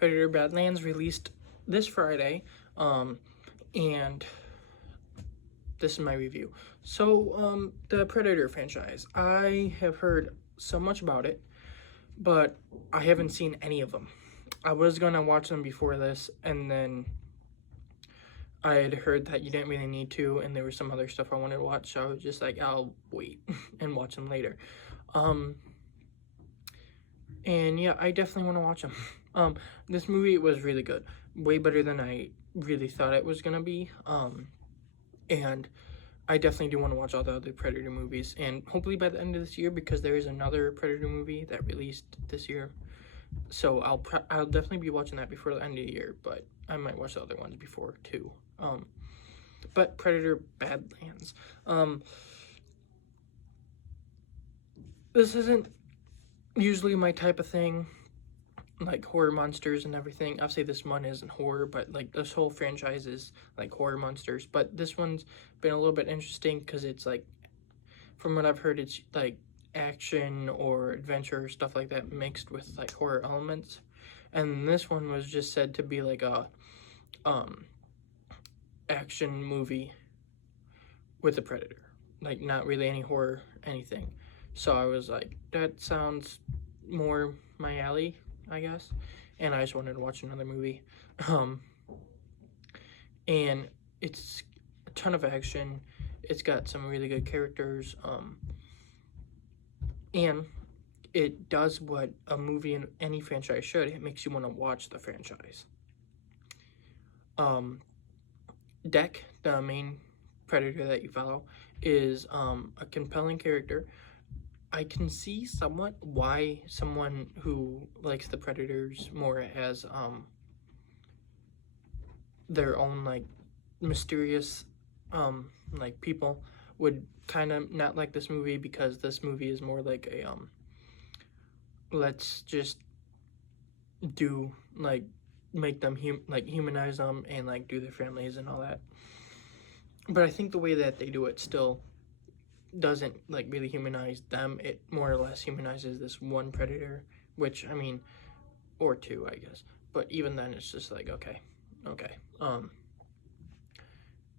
Predator Badlands released this Friday, and this is my review. So, the Predator franchise. I have heard so much about it, but I haven't seen any of them. I was gonna watch them before this, and then I had heard that you didn't really need to, and there was some other stuff I wanted to watch, so I was just like, I'll wait and watch them later. And yeah, I definitely want to watch them. This movie was really good, way better than I really thought it was gonna be. And I definitely do want to watch all the other Predator movies, and hopefully by the end of this year, because there is another Predator movie that released this year. So I'll definitely be watching that before the end of the year, but I might watch the other ones before too. But Predator Badlands. This isn't usually my type of thing, like horror monsters and everything. I'll say this one isn't horror, but like this whole franchise is like horror monsters. But this one's been a little bit interesting because it's like, from what I've heard, it's like action or adventure, stuff like that, mixed with like horror elements. And this one was just said to be like a action movie with a predator, like not really any horror, anything. So I was like, that sounds more my alley, I guess. And I just wanted to watch another movie. And it's a ton of action. It's got some really good characters. And it does what a movie in any franchise should. It makes you want to watch the franchise. Deck, the main predator that you follow, is a compelling character. I can see somewhat why someone who likes the Predators more as their own like mysterious like people would kind of not like this movie, because this movie is more like a let's just do like make them humanize them and like do their families and all that. But I think the way that they do it still doesn't like really humanize them. It more or less humanizes this one predator, which I mean, or two, I guess. But even then, it's just like okay.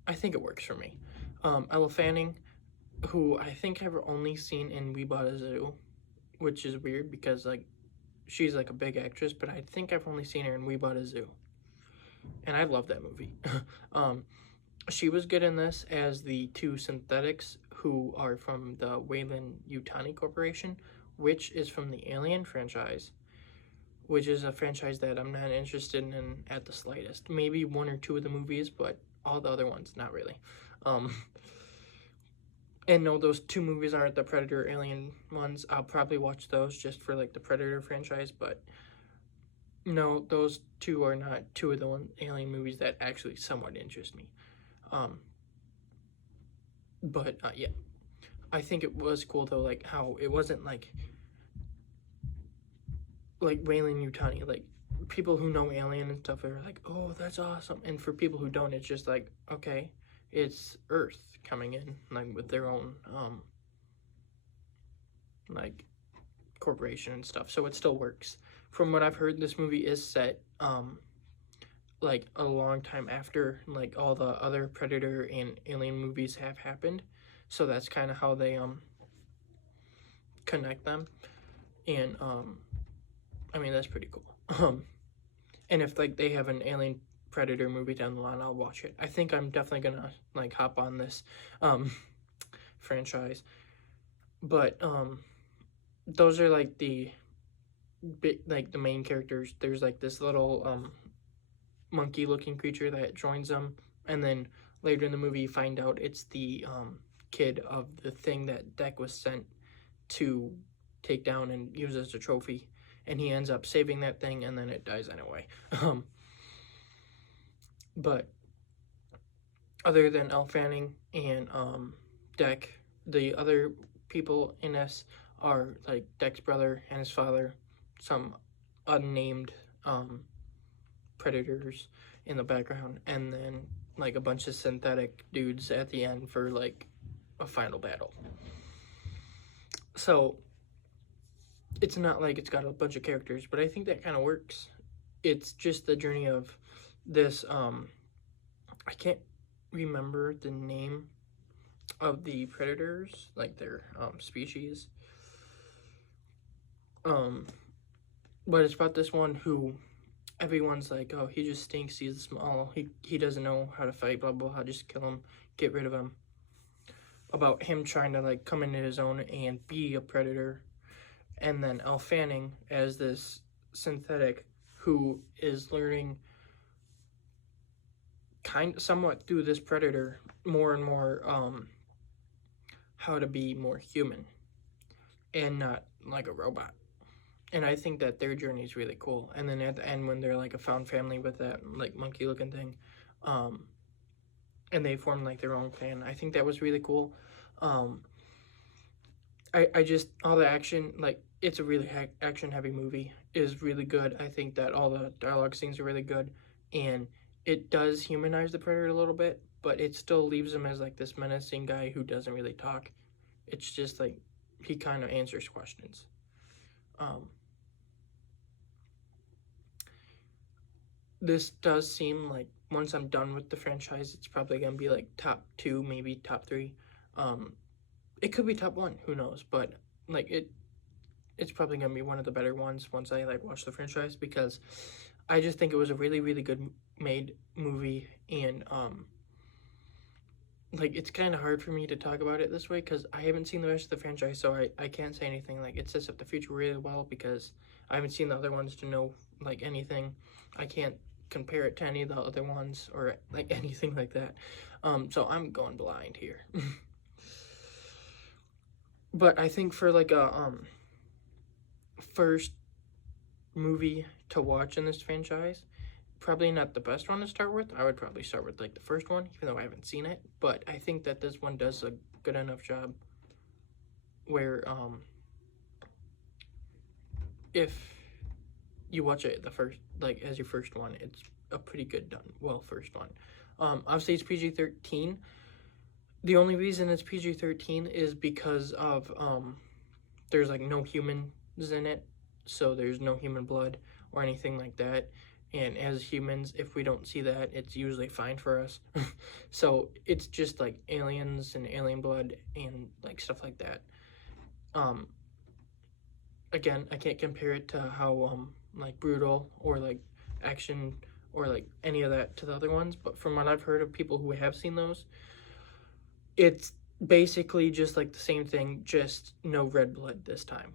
I think it works for me. Elle Fanning, who I think I've only seen in We Bought a Zoo, which is weird because like she's like a big actress, but I think I've only seen her in We Bought a Zoo, and I love that movie. She was good in this as the two synthetics who are from the Weyland-Yutani Corporation, which is from the Alien franchise, which is a franchise that I'm not interested in at the slightest. Maybe one or two of the movies, but all the other ones, not really. And no, those two movies aren't the Predator Alien ones. I'll probably watch those just for like the Predator franchise, but no, those two are not two of the Alien movies that actually somewhat interest me. But yeah, I think it was cool though, like how it wasn't like Weyland-Yutani, like people who know Alien and stuff are like, oh, that's awesome, and for people who don't, it's just like, okay, it's Earth coming in like with their own like corporation and stuff, so it still works. From what I've heard, this movie is set like a long time after like all the other Predator and Alien movies have happened, so that's kind of how they connect them. And I mean, that's pretty cool. And if like they have an Alien Predator movie down the line, I'll watch it. I think I'm definitely gonna like hop on this franchise. But those are like the the main characters. There's like this little monkey looking creature that joins them, and then later in the movie you find out it's the kid of the thing that Deck was sent to take down and use as a trophy, and he ends up saving that thing, and then it dies anyway. But other than Elle Fanning and Deck, the other people in this are like Deck's brother and his father, some unnamed predators in the background, and then like a bunch of synthetic dudes at the end for like a final battle. So it's not like it's got a bunch of characters, but I think that kind of works. it's just the journey of this I can't remember the name of the predators, like their species. Um but it's about this one who everyone's like, oh, he just stinks, he's small, he doesn't know how to fight, blah blah blah, just kill him, get rid of him. About him trying to like come into his own and be a predator. And then Elle Fanning as this synthetic who is learning somewhat through this predator more and more how to be more human and not like a robot. And I think that their journey is really cool. And then at the end, when they're like a found family with that like monkey looking thing, and they form like their own clan, I think that was really cool. I just, all the action, like it's a really action heavy movie, is really good. I think that all the dialogue scenes are really good, and it does humanize the predator a little bit, but it still leaves him as like this menacing guy who doesn't really talk. It's just like he kind of answers questions. This does seem like once I'm done with the franchise, it's probably gonna be like top 2, maybe top 3. It could be top 1, who knows? But like it's probably gonna be one of the better ones once I like watch the franchise, because I just think it was a really really good made movie. And like it's kind of hard for me to talk about it this way because I haven't seen the rest of the franchise, so I can't say anything like it sets up the future really well because I haven't seen the other ones to know like anything. I can't compare it to any of the other ones or like anything like that. So I'm going blind here. But I think for like a first movie to watch in this franchise, probably not the best one to start with. I would probably start with like the first one, even though I haven't seen it. But I think that this one does a good enough job where if you watch it the first, like as your first one, it's a pretty good done, well, first one. Obviously it's PG-13. The only reason it's PG-13 is because of there's like no humans in it, so there's no human blood or anything like that. And as humans, if we don't see that, it's usually fine for us. So it's just like aliens and alien blood and like stuff like that. Again, I can't compare it to how like brutal or like action or like any of that to the other ones, but from what I've heard of people who have seen those, it's basically just like the same thing, just no red blood this time.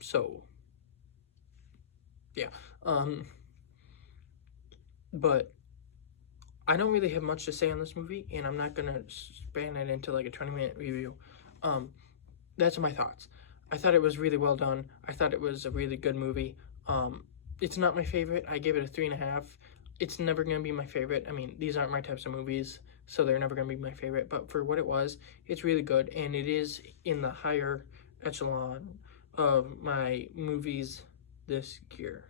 So yeah. But I don't really have much to say on this movie, and I'm not gonna span it into like a 20-minute review. That's my thoughts. I thought it was really well done. I thought it was a really good movie. It's not my favorite. I gave it a 3.5. It's never gonna be my favorite. I mean, these aren't my types of movies, so they're never gonna be my favorite. But for what it was, it's really good, and it is in the higher echelon of my movies this year.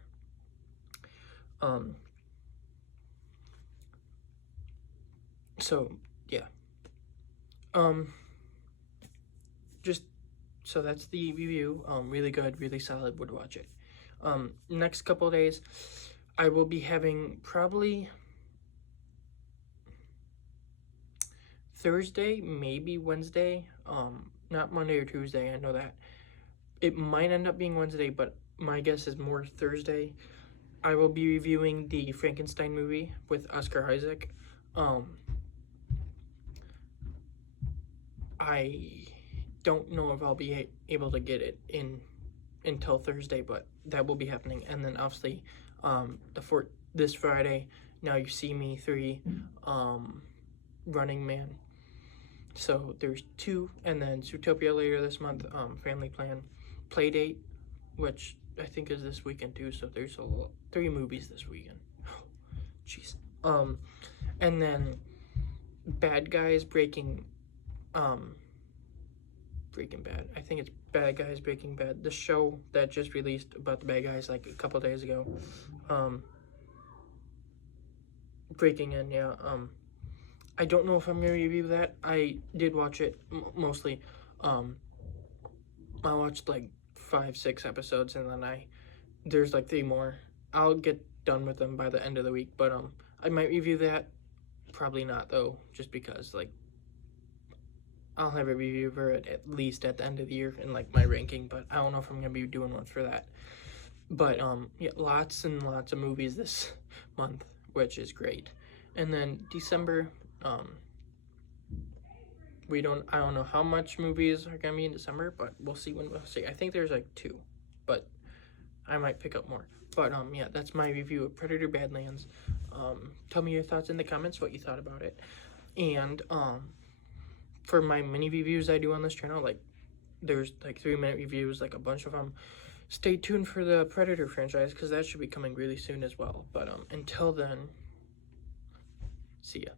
So yeah. Just so that's the review. Really good, really solid. Would watch it. Next couple of days, I will be having probably Thursday, maybe Wednesday. Not Monday or Tuesday. I know that it might end up being Wednesday, but my guess is more Thursday. I will be reviewing the Frankenstein movie with Oscar Isaac. I don't know if I'll be able to get it in until Thursday, but that will be happening. And then obviously, this Friday, Now You See Me 3, Running Man. So there's 2, and then Zootopia later this month, Family Plan, Playdate, which I think is this weekend too. So there's 3 movies this weekend. Jeez. And then Bad Guys Breaking Bad. I think it's Bad Guys Breaking Bad. The show that just released about the bad guys like a couple days ago. Breaking In, yeah. I don't know if I'm gonna review that. I did watch it mostly. I watched like 5-6 episodes, and then there's like 3 more I'll get done with them by the end of the week, but I might review that. Probably not though, just because like I'll have a review for it at least at the end of the year in like my ranking, but I don't know if I'm gonna be doing one for that. But yeah, lots and lots of movies this month, which is great. And then December, I don't know how much movies are gonna be in December, but we'll see when we'll see. I think there's like 2, but I might pick up more. But yeah, that's my review of Predator Badlands. Tell me your thoughts in the comments, what you thought about it. And for my mini reviews I do on this channel, like there's like 3-minute reviews, like a bunch of them. Stay tuned for the Predator franchise because that should be coming really soon as well. But until then, see ya.